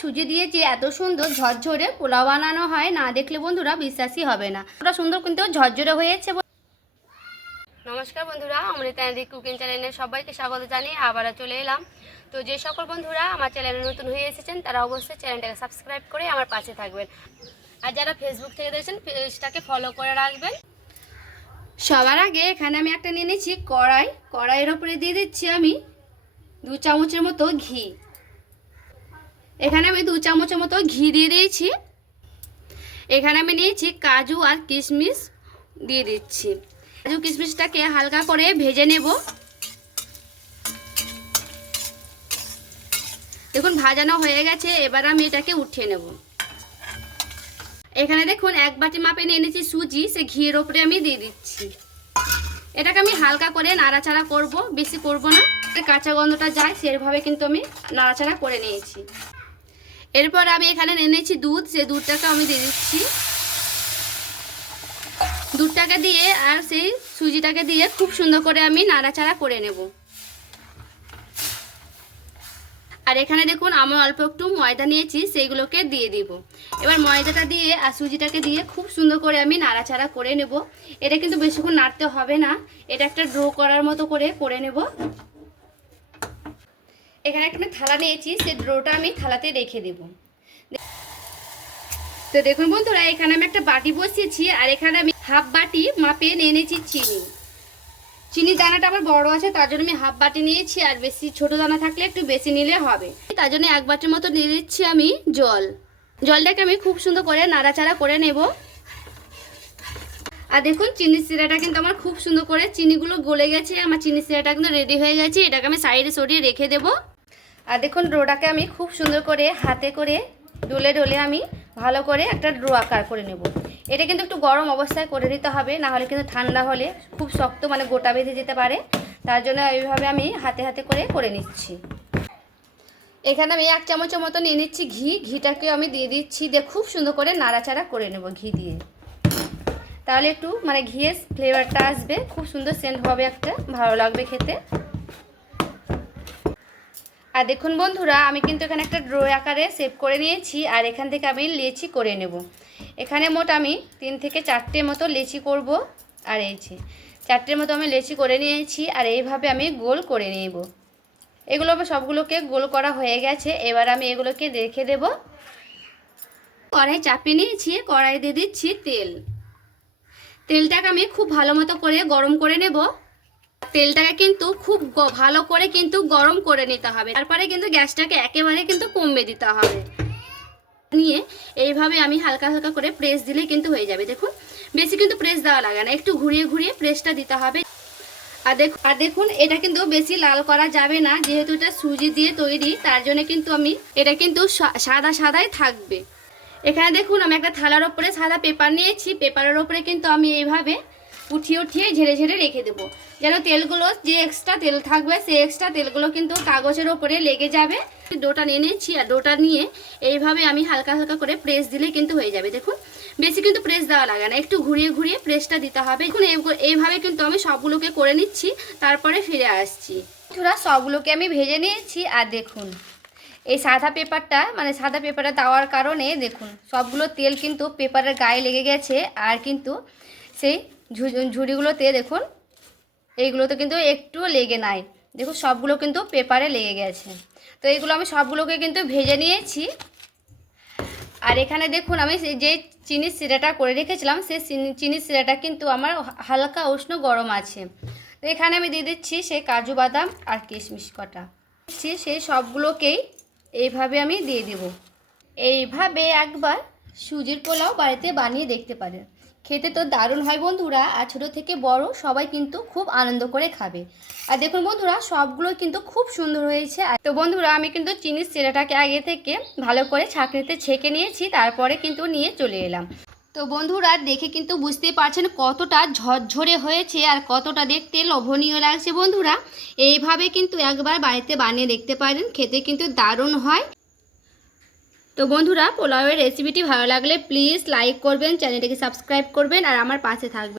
সুজি দিয়ে যে এত সুন্দর ঝরঝরে পোলাও বানানো হয় না দেখলে বন্ধুরা বিশ্বাসই হবে না। ওটা সুন্দর কিন্তু ঝরঝরে হয়েছে নমস্কার বন্ধুরা অমৃতা অ্যান্ড কুকিং চ্যানেলে সবাইকে স্বাগত জানিয়ে আবারও চলে এলাম। তো যে সকল বন্ধুরা আমার চ্যানেলে নতুন হয়ে এসেছেন তারা অবশ্যই চ্যানেলটাকে সাবস্ক্রাইব করে আমার পাশে থাকবেন। আর যারা ফেসবুক থেকে দেখছেন পেজটাকে ফলো করে রাখবেন। সবার আগে এখানে আমি একটা নিয়ে নিয়েছি কড়াই। কড়াইয়ের ওপরে দিয়ে দিচ্ছি আমি দু চামচের মতো ঘি। এখানে আমি দু চামচের মতো ঘি দিয়ে দিয়েছি। এখানে আমি নিয়েছি কাজু আর কিশমিশ দিয়ে দিচ্ছি। কাজু কিশমিশটাকে হালকা করে ভেজে নেব। দেখুন, ভাজানো হয়ে গেছে, এবার আমি এটাকে উঠিয়ে নেব। এখানে দেখুন, এক বাটি মাপে নিয়ে এনেছি সুজি, সে ঘিয়ের ওপরে আমি দিয়ে দিচ্ছি। এটাকে আমি হালকা করে নাড়াচাড়া করব, বেশি করব না। কাঁচা গন্ধটা যায়, সেভাবে কিন্তু আমি নাড়াচাড়া করে নিয়েছি। এরপর আমি এখানে এনেছি দুধ সে দুধটাকে আমি দিয়ে দিচ্ছি। দুধটাকে দিয়ে আর সেই সুজিটাকে দিয়ে খুব সুন্দর করে আমি নাড়াচাড়া করে নেব। আর এখানে দেখুন আমি অল্প একটু ময়দা নিয়েছি, সেইগুলোকে দিয়ে দিব। এবার ময়দাটা দিয়ে আর সুজিটাকে দিয়ে খুব সুন্দর করে আমি নাড়াচাড়া করে নেব। এটা কিন্তু বেশিক্ষণ নাড়তে হবে না, এটা একটা ড্রো করার মতো করে করে নেব। এখানে একটা আমি থালা নিয়েছি সেই ড্রোটা আমি থালাতে রেখে দেব। তো দেখুন বন্ধুরা, এখানে আমি একটা বাটি বসিয়েছি, আর এখানে আমি হাফ বাটি মাপে নিয়ে নিয়েছি চিনি। চিনি দানাটা আবার বড় আছে, তার জন্য আমি হাফ বাটি নিয়েছি, আর বেশি ছোট দানা থাকলে একটু বেশি নিলে হবে। তার জন্য এক বাটির মতো নিয়ে দিচ্ছি আমি জল। জলটাকে আমি খুব সুন্দর করে নাড়াচাড়া করে নেব। আর দেখুন চিনি সিরাটা কিন্তু আমার খুব সুন্দর করে, চিনিগুলো গলে গেছে, আমার চিনি সিরাটা কিন্তু রেডি হয়ে গেছে, এটাকে আমি সাইডে সরিয়ে রেখে দেব। আর দেখুন ডোটাকে আমি খুব সুন্দর করে হাতে করে ডলে ডলে আমি ভালো করে একটা ড্রো আকার করে নেব। এটা কিন্তু একটু গরম অবস্থায় করে নিতে হবে, না হলে কিন্তু ঠান্ডা হলে খুব শক্ত মানে গোটা বেঁধে যেতে পারে। তার জন্য এইভাবে আমি হাতে হাতে করে করে নিচ্ছি। এখানে আমি এক চামচের মতো নিয়ে নিচ্ছি ঘি। ঘিটাকে আমি দিয়ে দিচ্ছি। দিয়ে খুব সুন্দর করে নাড়াচাড়া করে নেব ঘি দিয়ে। তাহলে একটু মানে ঘিয়ের ফ্লেভারটা আসবে। খুব সুন্দর সেন্ট হবে একটা, ভালো লাগবে খেতে। আর দেখুন বন্ধুরা, আমি কিন্তু এখানে একটা ড্রো আকারে সেভ করে নিয়েছি আর এখান থেকে আমি লেচি করে নেব। এখানে মোট আমি তিন থেকে চারটে মতো লেচি করব আর এই যে চারটের মতো আমি লেচি করে নিয়েছি আর এইভাবে আমি গোল করে নেব। এগুলো সবগুলোকে গোল করা হয়ে গেছে, এবার আমি এগুলোকে রেখে দেব। কড়াই চাপিয়ে নিয়েছি কড়াই দিয়ে দিচ্ছি তেল। তেলটাকে আমি খুব ভালো মতো করে গরম করে নেব। তেলটাকে কিন্তু খুব ভালো করে কিন্তু গরম করে নিতে হবে। তারপরে কিন্তু গ্যাসটাকে একেবারে কিন্তু কমবে দিতে হবে। নিয়ে এইভাবে আমি হালকা হালকা করে প্রেস দিলে কিন্তু হয়ে যাবে। দেখুন, বেশি কিন্তু প্রেস দেওয়া লাগে না। একটু ঘুরিয়ে ঘুরিয়ে প্রেসটা দিতে হবে। আর দেখুন আর দেখুন, এটা কিন্তু বেশি লাল করা যাবে না। যেহেতু এটা সুজি দিয়ে তৈরি, তার জন্য কিন্তু আমি, এটা কিন্তু সাদা সাদাই থাকবে। এখানে দেখুন, আমি একটা থালার ওপরে সাদা পেপার নিয়েছি। পেপারের ওপরে কিন্তু আমি এইভাবে উঠিয়ে উঠিয়ে ঝেড়ে ঝেড়ে রেখে দেবো। যেন তেলগুলো যে এক্সট্রা তেল থাকবে সেই এক্সট্রা তেলগুলো কিন্তু কাগজের ওপরে লেগে যাবে। ডোটা নিয়ে নিচ্ছি আর ডোটা নিয়ে এইভাবে আমি হালকা হালকা করে প্রেস দিলে কিন্তু হয়ে যাবে। দেখুন, বেশি কিন্তু প্রেস দেওয়া লাগে না। একটু ঘুরিয়ে ঘুরিয়ে প্রেসটা দিতে হবে। দেখুন এইভাবে কিন্তু আমি সবগুলোকে করে নিচ্ছি, তারপরে ফিরে আসছি। ধরা সবগুলোকে আমি ভেজে নিয়েছি আর দেখুন, এই সাদা পেপারটা মানে সাদা পেপারটা দেওয়ার কারণে দেখুন, সবগুলো তেল কিন্তু পেপারের গায়ে লেগে গেছে। আর কিন্তু সেই ঝুড়িগুলোতে দেখুন, এইগুলোতে কিন্তু একটুও লেগে নাই। দেখুন, সবগুলো কিন্তু পেপারে লেগে গেছে। তো এইগুলো আমি সবগুলোকে কিন্তু ভেজে নিয়েছি। আর এখানে দেখুন, আমি যে চিনির সিরাটা করে রেখেছিলাম সেই চিনির সিরাটা কিন্তু আমার হালকা উষ্ণ গরম আছে। তো এখানে আমি দিয়ে দিচ্ছি সেই কাজু বাদাম আর কিশমিশ কটা। সেই সবগুলোকেই এইভাবে আমি দিয়ে দেব। এইভাবে একবার সুজির পোলাও বাড়িতে বানিয়ে দেখতে পারেন। খেতে তো দারুণ হয় বন্ধুরা, আর ছোটো থেকে বড় সবাই কিন্তু খুব আনন্দ করে খাবে। আর দেখুন বন্ধুরা, সবগুলো কিন্তু খুব সুন্দর হয়েছে। তো বন্ধুরা, আমি কিন্তু চিনির সিরাটাকে আগে থেকে ভালো করে ছাঁকনিতে ছেঁকে নিয়েছি, তারপরে কিন্তু নিয়ে চলে এলাম। তো বন্ধুরা, দেখে কিন্তু বুঝতেই পারছেন কতটা ঝরঝরে হয়েছে আর কতটা দেখতে লোভনীয় লাগছে বন্ধুরা। এইভাবে কিন্তু একবার বাড়িতে বানিয়ে দেখতে পারেন, খেতে কিন্তু দারুণ হয়। তো বন্ধুরা পোলাওয়ের রেসিপিটি ভালো লাগলে প্লিজ লাইক করবেন চ্যানেলটিকে সাবস্ক্রাইব করবেন, আর আমার পাশে থাকবেন।